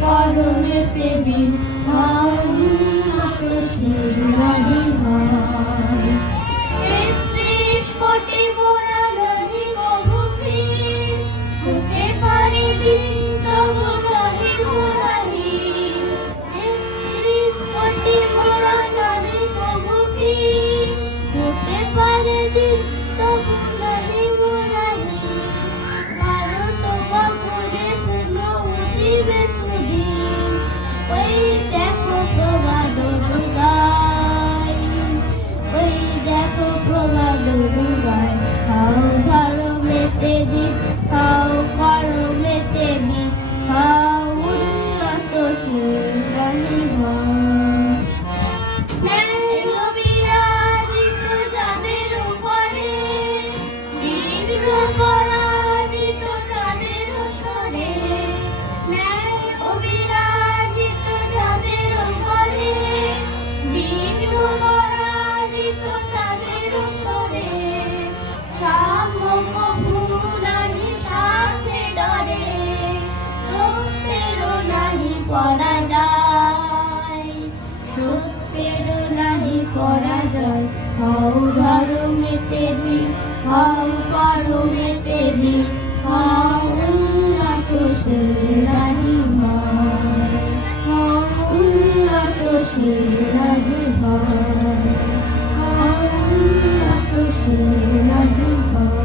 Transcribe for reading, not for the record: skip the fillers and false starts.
করমেতে বীর হও উন্নত শিরাহি হয় ৩৩ কোটি মোরা নাহি কভু ফির হতে পারে দিন তবু নাহি মোরাহি ৩৩ কোটি মোরা নাহি কভু ফির হতে পারে দিন তবু নাহি মোরাহি ভারত বাবুরে পূর্ণ উঠিবে সুদিন ওই দেখো প্রবাদ গায় ওই দেখো প্রবাদ গায় হাও ধরো মেতে দিন হাও করো মেতে দিন হাও উন্নত শিরাহি হয় বিরাজিত যাদের উপরে দীর্ঘ পরাজিত তাদের স্বরে অবিরাজিত যাদের উপরে দীর্ঘ পরাজিত তাদের স্বরে সাম্য কভু নাহি স্বার্থে ডরে সত্যেরও নাহি পরাজয় সত্যেরও নাহি পরাজয় হও ধরো মেতে দিন হও